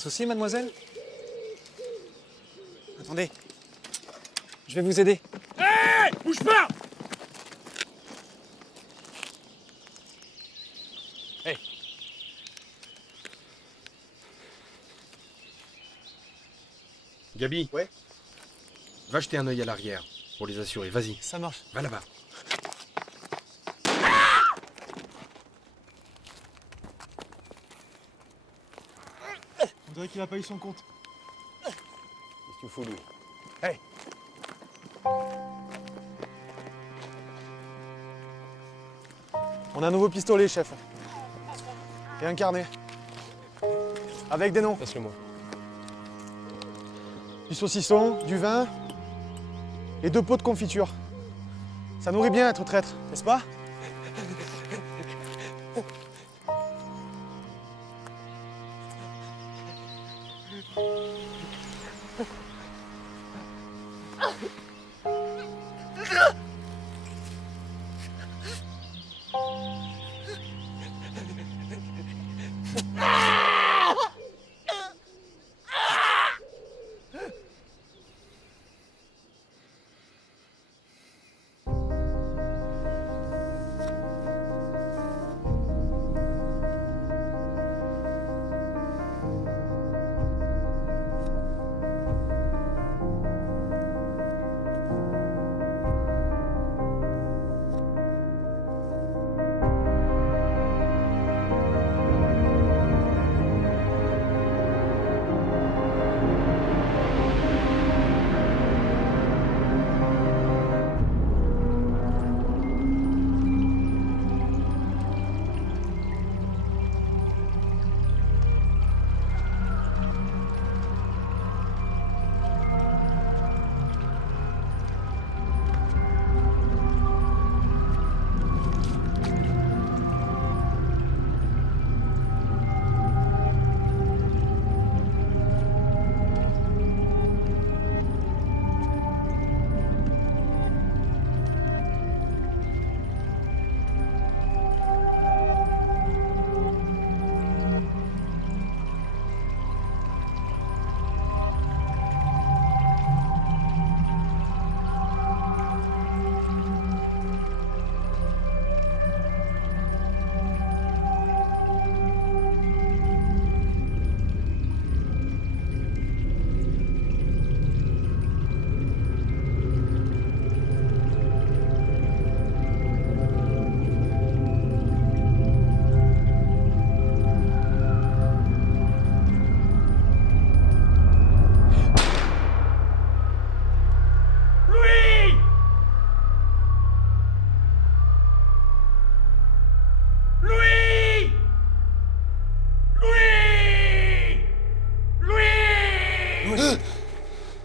souci, mademoiselle? Attendez. Je vais vous aider. Hé! Bouge pas! Hey. Gabi. Ouais. Va jeter un œil à l'arrière, pour les assurer. Vas-y, Ça marche. va là-bas. On dirait qu'il a pas eu son compte. Qu'est-ce que tu fous, lui? On a un nouveau pistolet, chef. Et un carnet. Avec des noms. Passe-le-moi. Du saucisson, du vin et 2 pots de confiture. Ça nourrit bien être traître, n'est-ce pas?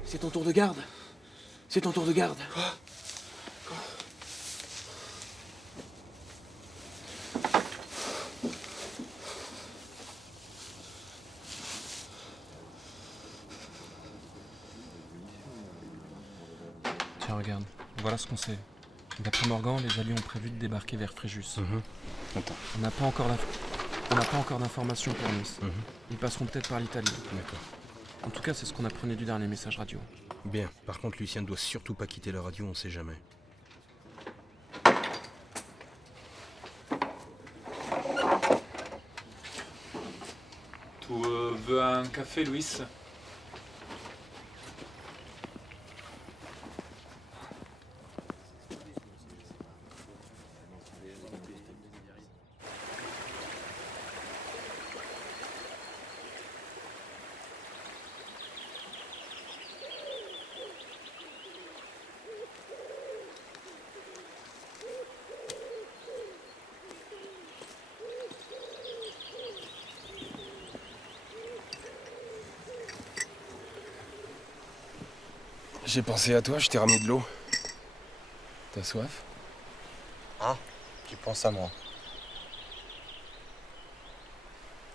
C'est ton tour de garde. C'est ton tour de garde. Tiens, regarde, voilà ce qu'on sait. D'après Morgan, les Alliés ont prévu de débarquer vers Fréjus. Attends. On n'a pas encore d'informations pour Nice. Ils passeront peut-être par l'Italie. D'accord. En tout cas, c'est ce qu'on apprenait du dernier message radio. Bien. Par contre, Lucien ne doit surtout pas quitter la radio, on sait jamais. Tu veux un café, Louis? J'ai pensé à toi, je t'ai ramené de l'eau. T'as soif? Ah, tu penses à moi.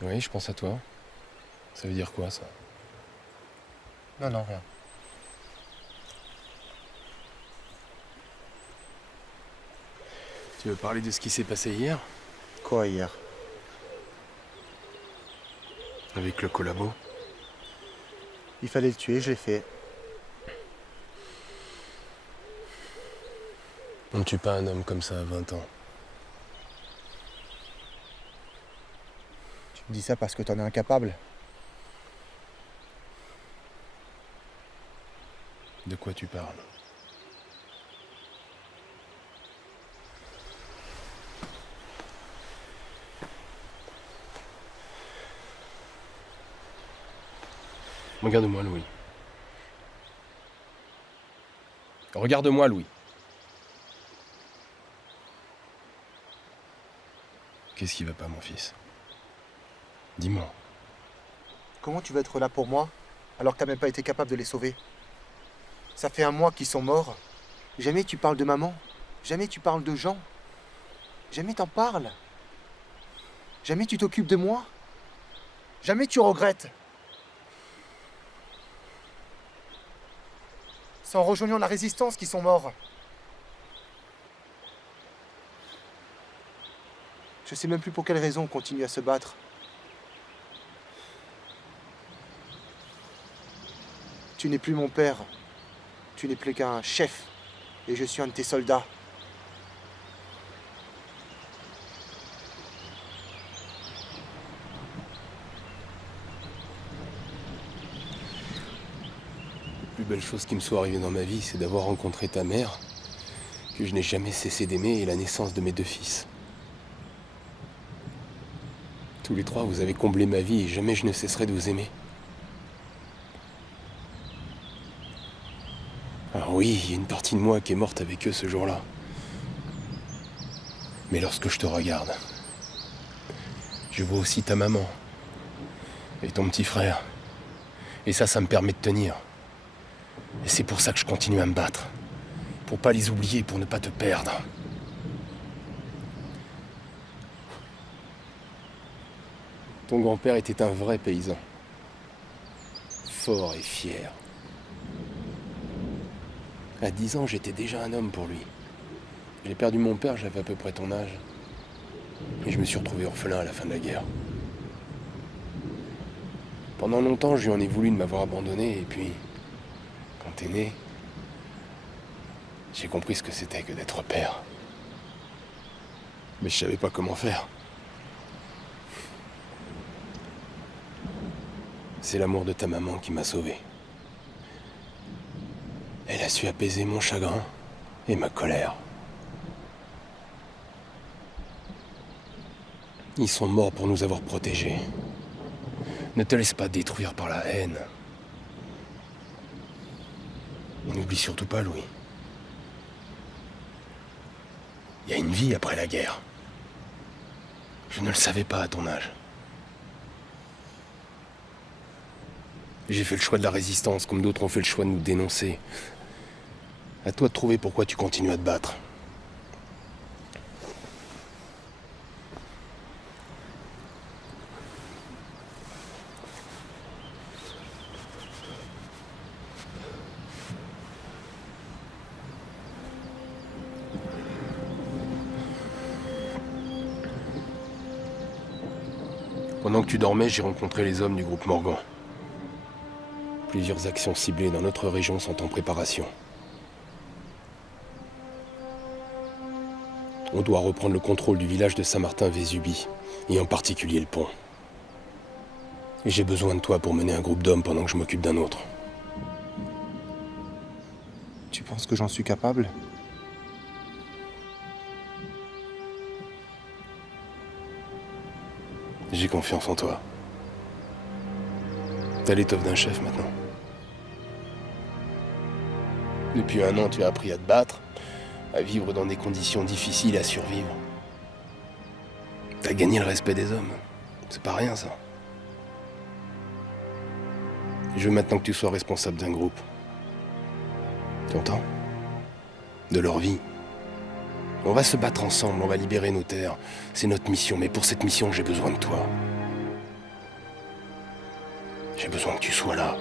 Oui, je pense à toi. Ça veut dire quoi, ça? Non, rien. Tu veux parler de ce qui s'est passé hier? Quoi hier? Avec le collabo? Il fallait le tuer, je l'ai fait. On ne tue pas un homme comme ça à 20 ans. Tu me dis ça parce que t'en es incapable. De quoi tu parles? Regarde-moi, Louis. Regarde-moi, Louis. Qu'est-ce qui va pas, mon fils? Dis-moi. Comment tu vas être là pour moi, alors que t'as même pas été capable de les sauver? Ça fait un mois qu'ils sont morts. Jamais tu parles de maman. Jamais tu parles de Jean. Jamais t'en parles. Jamais tu t'occupes de moi. Jamais tu regrettes. C'est en rejoignant la résistance qu'ils sont morts. Je sais même plus pour quelle raison on continue à se battre. Tu n'es plus mon père. Tu n'es plus qu'un chef. Et je suis un de tes soldats. La plus belle chose qui me soit arrivée dans ma vie, c'est d'avoir rencontré ta mère, que je n'ai jamais cessé d'aimer, et la naissance de mes 2 fils. Tous les 3, vous avez comblé ma vie et jamais je ne cesserai de vous aimer. Alors oui, il y a une partie de moi qui est morte avec eux ce jour-là. Mais lorsque je te regarde, je vois aussi ta maman et ton petit frère. Et ça me permet de tenir. Et c'est pour ça que je continue à me battre. Pour pas les oublier, pour ne pas te perdre. Ton grand-père était un vrai paysan. Fort et fier. À 10 ans, j'étais déjà un homme pour lui. J'ai perdu mon père, j'avais à peu près ton âge. Et je me suis retrouvé orphelin à la fin de la guerre. Pendant longtemps, je lui en ai voulu de m'avoir abandonné, et puis, quand t'es né, j'ai compris ce que c'était que d'être père. Mais je savais pas comment faire. C'est l'amour de ta maman qui m'a sauvé. Elle a su apaiser mon chagrin et ma colère. Ils sont morts pour nous avoir protégés. Ne te laisse pas détruire par la haine. Et n'oublie surtout pas, Louis. Il y a une vie après la guerre. Je ne le savais pas à ton âge. J'ai fait le choix de la résistance, comme d'autres ont fait le choix de nous dénoncer. À toi de trouver pourquoi tu continues à te battre. Pendant que tu dormais, j'ai rencontré les hommes du groupe Morgan. Plusieurs actions ciblées dans notre région sont en préparation. On doit reprendre le contrôle du village de Saint-Martin-Vésubie, et en particulier le pont. Et j'ai besoin de toi pour mener un groupe d'hommes pendant que je m'occupe d'un autre. Tu penses que j'en suis capable? J'ai confiance en toi. T'as l'étoffe d'un chef maintenant. Depuis 1 an, tu as appris à te battre, à vivre dans des conditions difficiles, à survivre. T'as gagné le respect des hommes. C'est pas rien, ça. Je veux maintenant que tu sois responsable d'un groupe. Tu entends? De leur vie. On va se battre ensemble, on va libérer nos terres. C'est notre mission, mais pour cette mission, j'ai besoin de toi. J'ai besoin que tu sois là,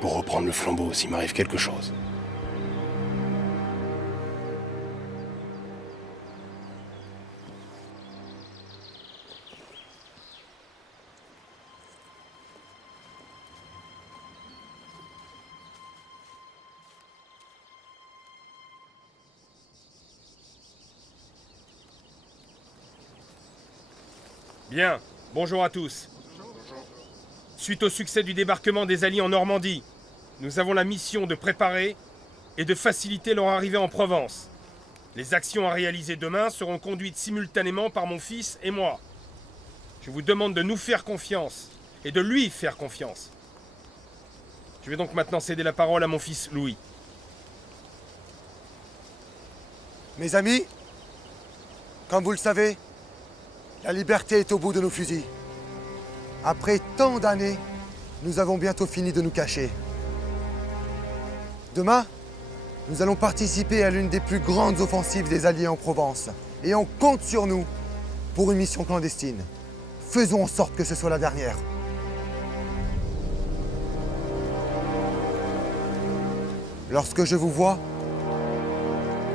pour reprendre le flambeau s'il m'arrive quelque chose. Bien, bonjour à tous. Suite au succès du débarquement des Alliés en Normandie, nous avons la mission de préparer et de faciliter leur arrivée en Provence. Les actions à réaliser demain seront conduites simultanément par mon fils et moi. Je vous demande de nous faire confiance et de lui faire confiance. Je vais donc maintenant céder la parole à mon fils Louis. Mes amis, comme vous le savez, la liberté est au bout de nos fusils. Après tant d'années, nous avons bientôt fini de nous cacher. Demain, nous allons participer à l'une des plus grandes offensives des Alliés en Provence. Et on compte sur nous pour une mission clandestine. Faisons en sorte que ce soit la dernière. Lorsque je vous vois,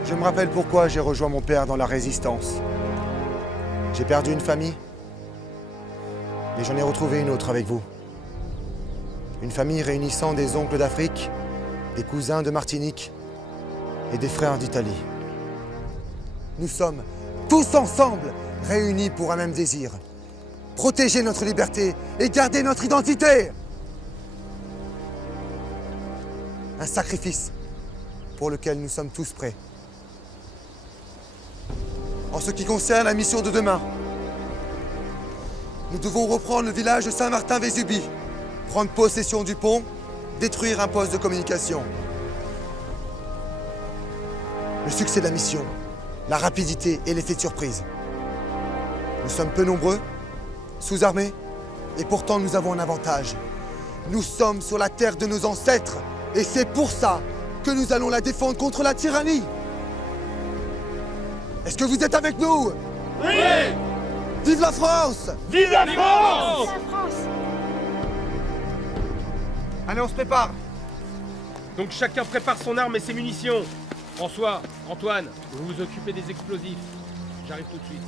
je me rappelle pourquoi j'ai rejoint mon père dans la Résistance. J'ai perdu une famille, mais j'en ai retrouvé une autre avec vous. Une famille réunissant des oncles d'Afrique, des cousins de Martinique et des frères d'Italie. Nous sommes tous ensemble réunis pour un même désir. Protéger notre liberté et garder notre identité. Un sacrifice pour lequel nous sommes tous prêts. En ce qui concerne la mission de demain, nous devons reprendre le village de Saint-Martin-Vésubie, prendre possession du pont, détruire un poste de communication. Le succès de la mission, la rapidité et l'effet de surprise. Nous sommes peu nombreux, sous-armés, et pourtant nous avons un avantage. Nous sommes sur la terre de nos ancêtres, et c'est pour ça que nous allons la défendre contre la tyrannie. Est-ce que vous êtes avec nous? Oui! Vive la France! Vive la France! La France. Allez, on se prépare. Donc chacun prépare son arme et ses munitions. François, Antoine, vous vous occupez des explosifs. J'arrive tout de suite.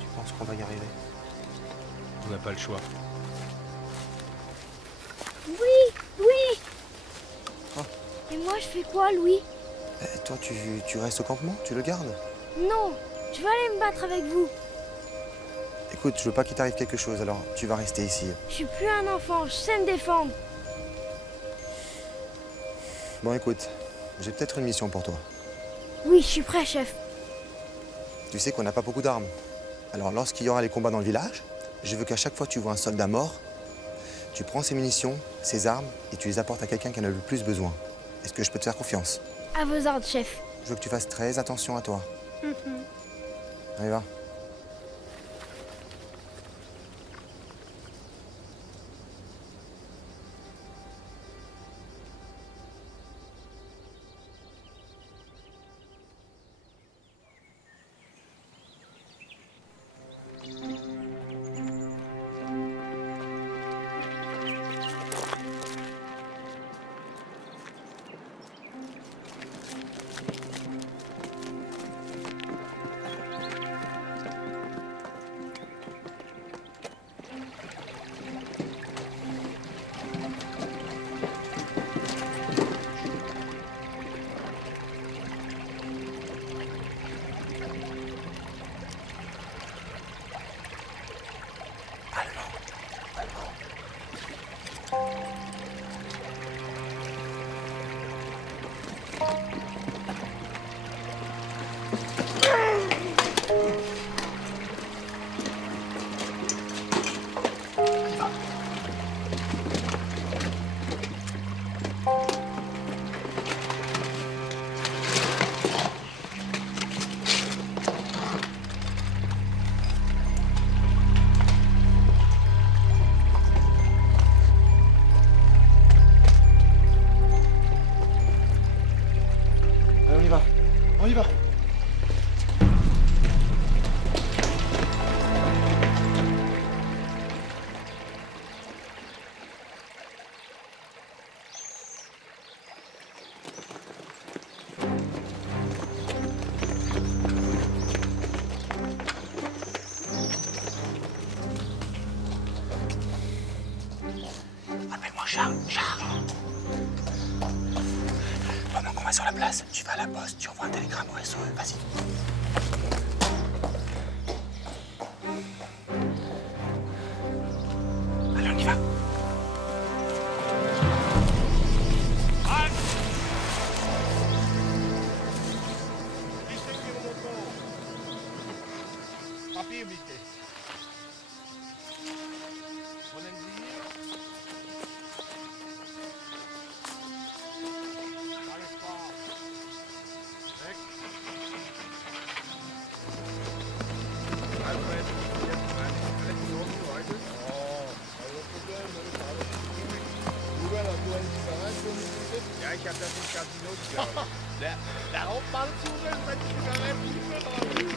Tu penses qu'on va y arriver? On n'a pas le choix. Oui. Ah. Et moi, je fais quoi, Louis? Toi, tu restes au campement? Tu le gardes? Non, je vais aller me battre avec vous. Écoute, je veux pas qu'il t'arrive quelque chose, alors tu vas rester ici. Je suis plus un enfant, je sais me défendre. Bon, écoute, j'ai peut-être une mission pour toi. Oui, je suis prêt, chef. Tu sais qu'on n'a pas beaucoup d'armes. Alors, lorsqu'il y aura les combats dans le village, je veux qu'à chaque fois que tu vois un soldat mort, tu prends ses munitions, ses armes, et tu les apportes à quelqu'un qui en a le plus besoin. Est-ce que je peux te faire confiance? À vos ordres, chef. Je veux que tu fasses très attention à toi. Allez, va. Attends-moi sur la place. Tu vas à la poste, tu envoies un télégramme au SOE. Vas-y. Allez, on y va. Papier, bitte. Wollen Sie hier? Alles klar. Weg. Alfred, jetzt rein in die alten Noten heute. Oh, also Problem, das ist alles gut. Ruben, hast du eine Zigarette für mich bitte? Ja, ich hab das nicht ganz genutzt, glaube ich. Der Hauptmann zuhören, wenn die Zigaretten nicht mehr drauf sind.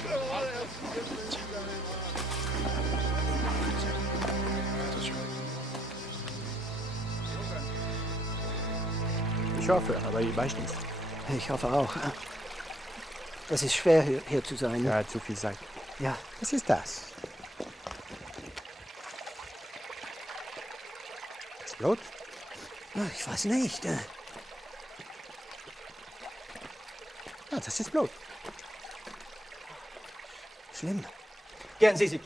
Ich hoffe, aber ich weiß nicht. Ich hoffe auch. Es ist schwer, hier zu sein. Ja, zu viel Zeit. Ja. Was ist das? Das Blut? Ich weiß nicht. Ja, das ist Blut. Schlimm. Gehen Sie sich.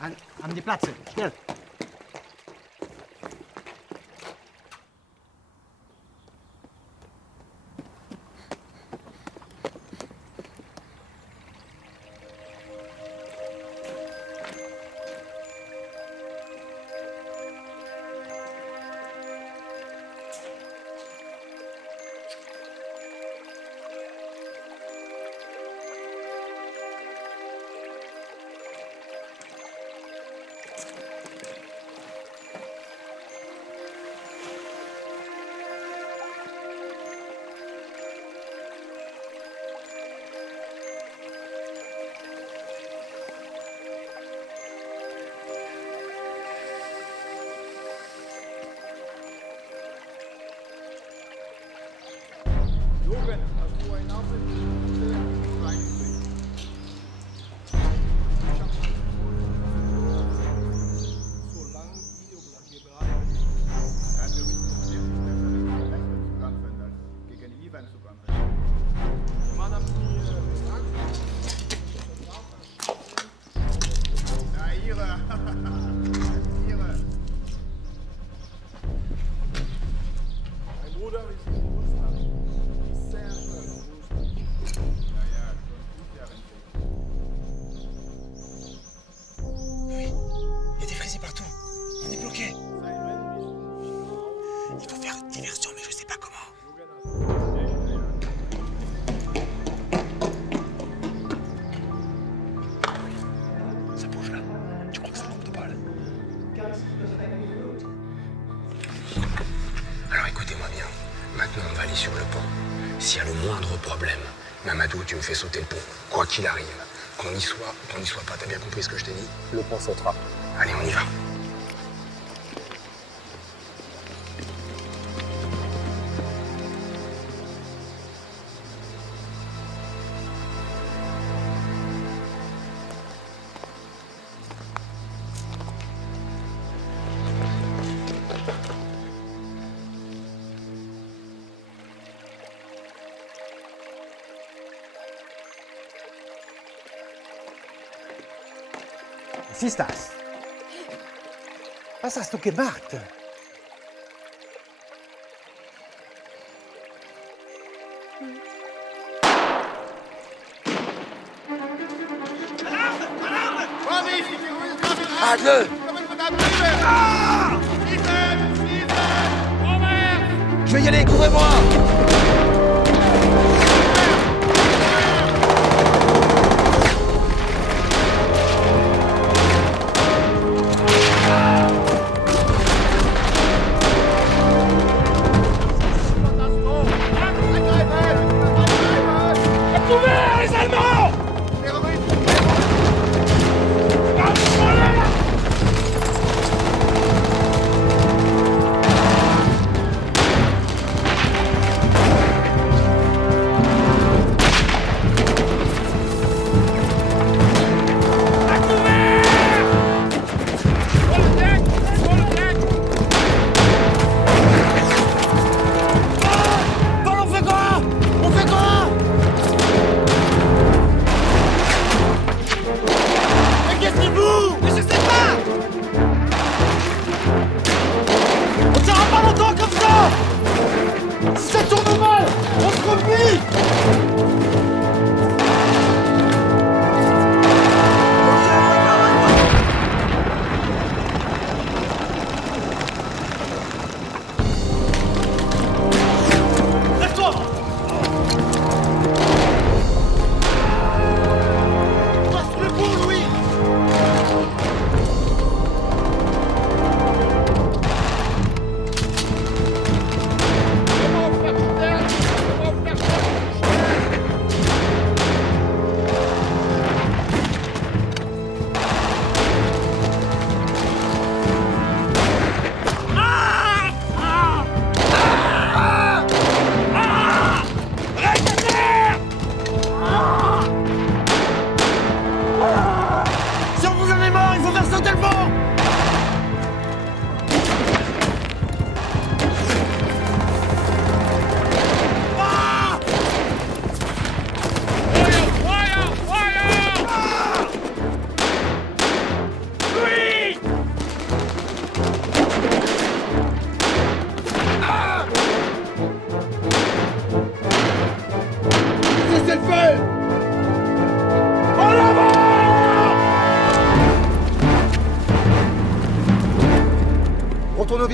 An die Plätze. Schnell. Sur le pont. S'il y a le moindre problème, Mamadou, tu me fais sauter le pont, quoi qu'il arrive. Qu'on y soit, qu'on n'y soit pas, t'as bien compris ce que je t'ai dit? Le pont sautera. Allez, on y va. Was ist das? Was hast du gemacht? Arrête-le! Je vais y aller, couvrez-moi!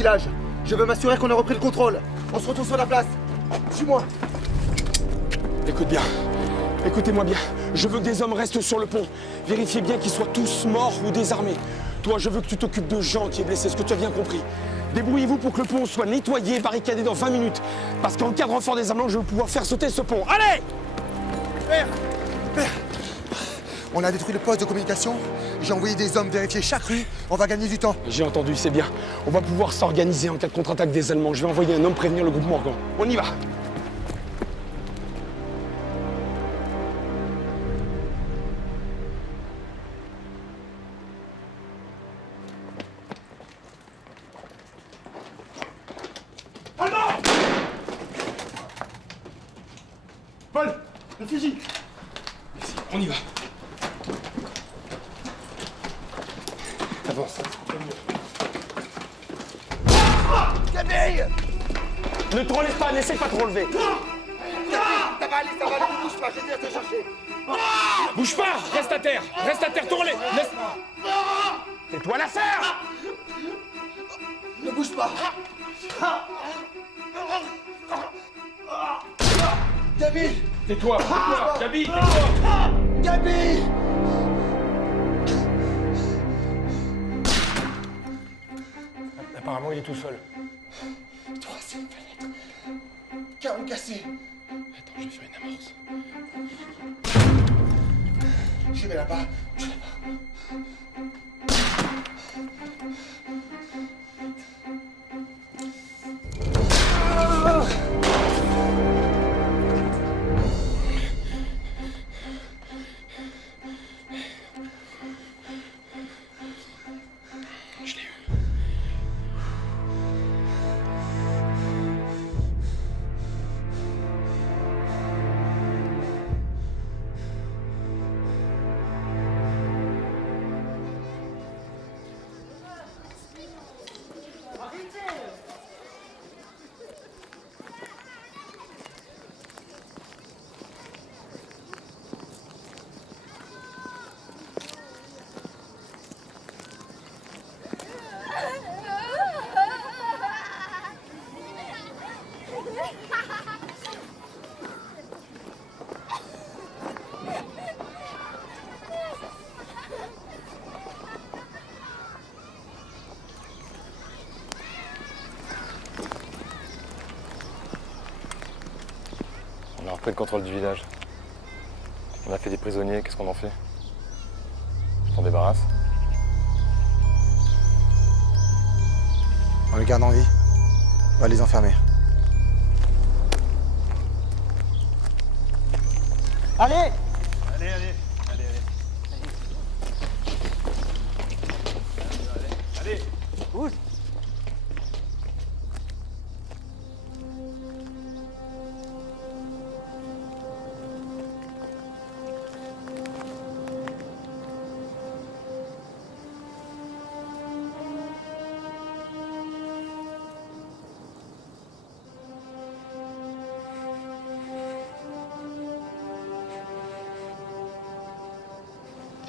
village. Je veux m'assurer qu'on a repris le contrôle. On se retrouve sur la place. Suis-moi. Écoute bien. Écoutez-moi bien. Je veux que des hommes restent sur le pont. Vérifiez bien qu'ils soient tous morts ou désarmés. Toi, je veux que tu t'occupes de gens qui est blessé, ce que tu as bien compris. Débrouillez-vous pour que le pont soit nettoyé et barricadé dans 20 minutes. Parce qu'en cas de renfort des Allemands, je vais pouvoir faire sauter ce pont. Allez! Père! On a détruit le poste de communication. J'ai envoyé des hommes vérifier chaque rue. On va gagner du temps. J'ai entendu, c'est bien. On va pouvoir s'organiser en cas de contre-attaque des Allemands. Je vais envoyer un homme prévenir le groupe Morgan. On y va! Paul! Le fusil! On y va. Avance. Camille! Ne te relève pas, n'essaie pas de te relever. Ça va aller, bouge pas, j'ai dit à te chercher. Bouge pas, reste à terre, te relève. Laisse... Tais-toi l'affaire! Ne bouge pas. Gabi! Tais-toi, Gabi, tais-toi! Gabi! Apparemment, il est tout seul. Troisième fenêtre. Carreau cassé. Attends, je vais faire une amorce. Je vais là-bas. Je l'ai eu. On a repris le contrôle du village. On a fait des prisonniers, qu'est-ce qu'on en fait? Tu t'en débarrasses? On les garde en vie. On va les enfermer. Allez! Bouge!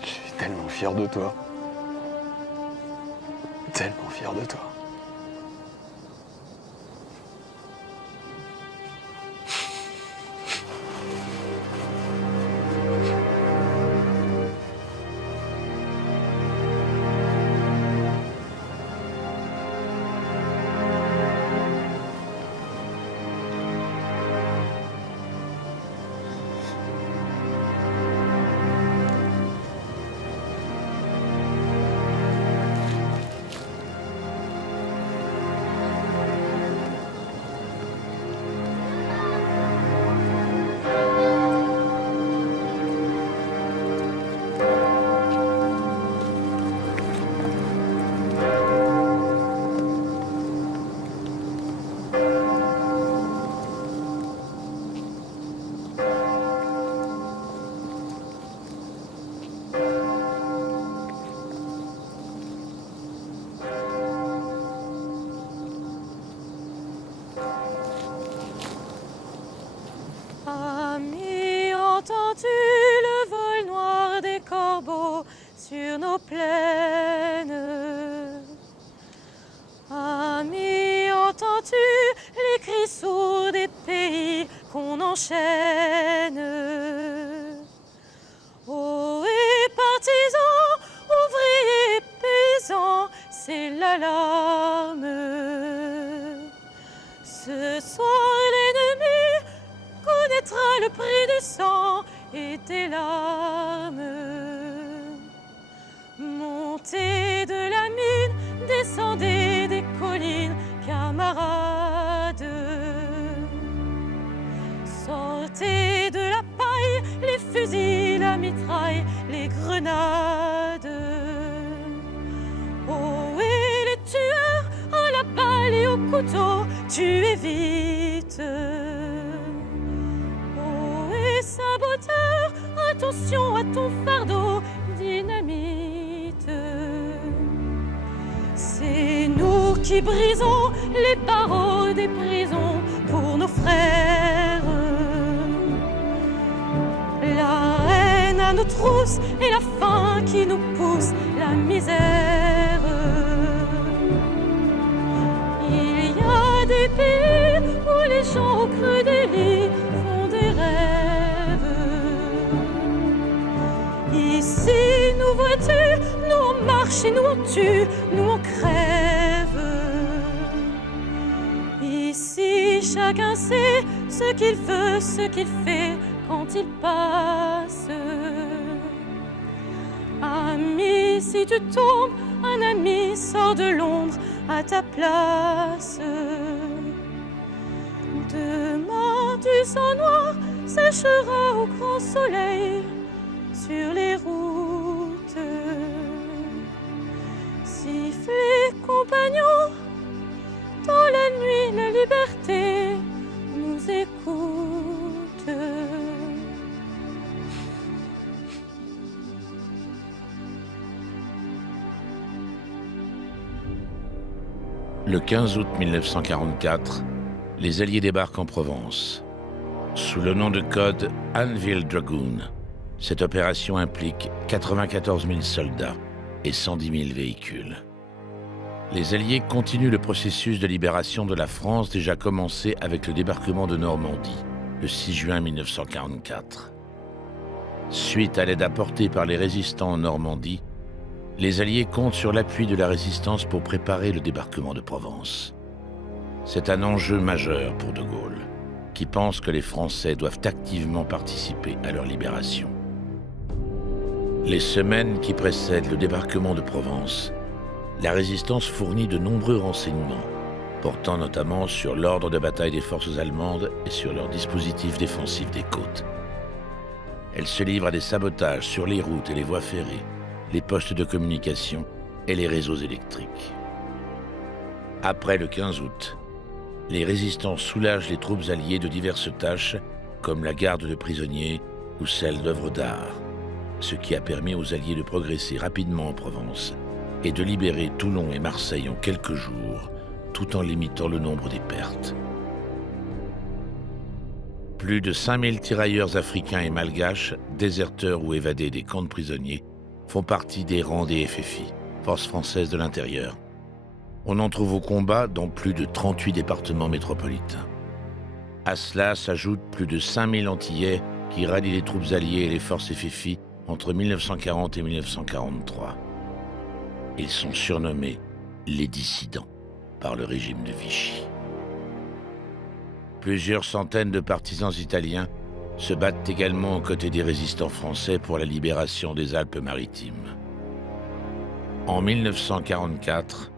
Je suis tellement fier de toi. Tellement fier de toi. Ami, entends-tu le vol noir des corbeaux sur nos plaines? Ami, pris sur des pays qu'on enchaîne. Oh, et partisans, ouvriers, paysans, c'est l'alarme. Ce soir, l'ennemi connaîtra le prix du sang et des larmes. Montez de la mine, descendez des collines, camarades. Sortez de la paille, les fusils, la mitraille, les grenades. Oh, et les tueurs, à la balle et au couteau, tuez vite. Oh, et saboteur, attention à ton fardeau, dynamite. C'est nous qui brisons les barreaux des prisons pour nos frères. La haine à nos trousses et la faim qui nous pousse, la misère. Il y a des pays où les gens au creux des lits font des rêves. Ici, nous vois-tu, nous on marche et nous on tue, nous on crève. Ici, chacun sait ce qu'il veut, ce qu'il fait quand il passe. Ami, si tu tombes, un ami sort de l'ombre à ta place. Demain, du sang noir séchera au grand soleil sur les routes. Sifflez, compagnons, dans la nuit, la liberté nous écoute. Le 15 août 1944, les Alliés débarquent en Provence. Sous le nom de code Anvil Dragoon, cette opération implique 94 000 soldats et 110 000 véhicules. Les Alliés continuent le processus de libération de la France déjà commencé avec le débarquement de Normandie, le 6 juin 1944. Suite à l'aide apportée par les résistants en Normandie, les Alliés comptent sur l'appui de la résistance pour préparer le débarquement de Provence. C'est un enjeu majeur pour De Gaulle, qui pense que les Français doivent activement participer à leur libération. Les semaines qui précèdent le débarquement de Provence, la résistance fournit de nombreux renseignements, portant notamment sur l'ordre de bataille des forces allemandes et sur leur dispositif défensif des côtes. Elle se livre à des sabotages sur les routes et les voies ferrées, les postes de communication et les réseaux électriques. Après le 15 août, les résistants soulagent les troupes alliées de diverses tâches, comme la garde de prisonniers ou celle d'œuvres d'art, ce qui a permis aux Alliés de progresser rapidement en Provence et de libérer Toulon et Marseille en quelques jours, tout en limitant le nombre des pertes. Plus de 5000 tirailleurs africains et malgaches, déserteurs ou évadés des camps de prisonniers, font partie des rangs des FFI, Forces françaises de l'intérieur. On en trouve au combat dans plus de 38 départements métropolitains. À cela s'ajoutent plus de 5000 Antillais qui rallient les troupes alliées et les forces FFI entre 1940 et 1943. Ils sont surnommés les dissidents par le régime de Vichy. Plusieurs centaines de partisans italiens se battent également aux côtés des résistants français pour la libération des Alpes-Maritimes. En 1944,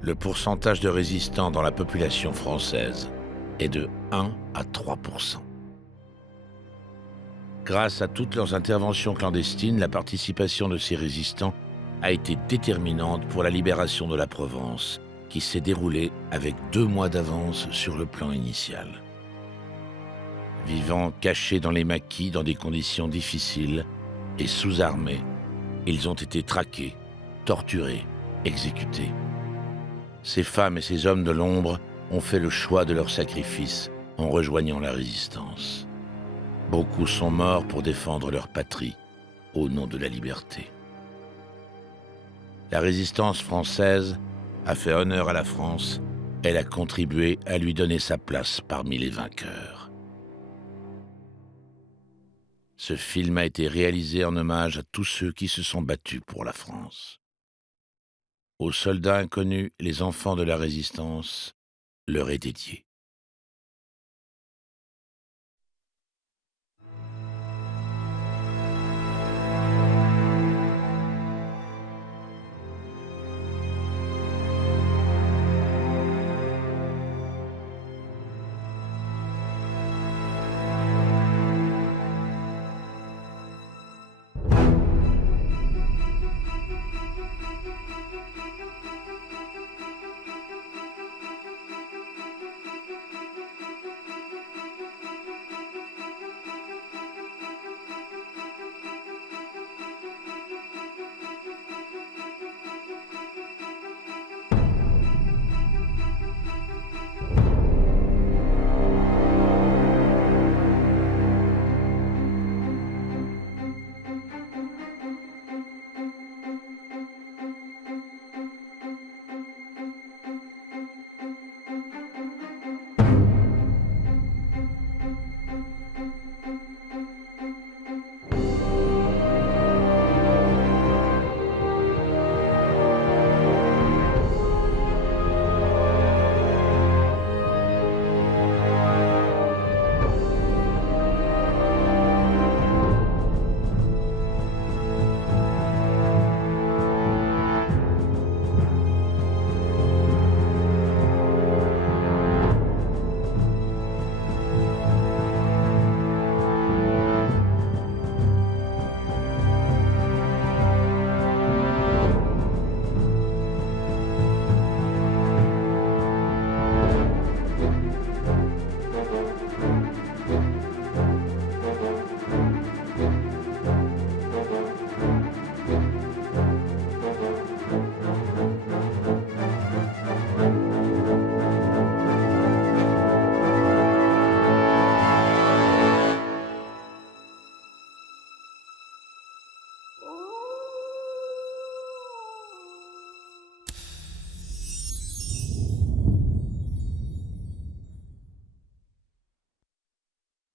le pourcentage de résistants dans la population française est de 1 à 3%. Grâce à toutes leurs interventions clandestines, la participation de ces résistants a été déterminante pour la libération de la Provence, qui s'est déroulée avec 2 mois d'avance sur le plan initial. Vivant cachés dans les maquis dans des conditions difficiles et sous-armés, ils ont été traqués, torturés, exécutés. Ces femmes et ces hommes de l'ombre ont fait le choix de leur sacrifice en rejoignant la résistance. Beaucoup sont morts pour défendre leur patrie au nom de la liberté. La résistance française a fait honneur à la France elle a contribué à lui donner sa place parmi les vainqueurs. Ce film a été réalisé en hommage à tous ceux qui se sont battus pour la France. Aux soldats inconnus, les enfants de la Résistance, leur est dédié.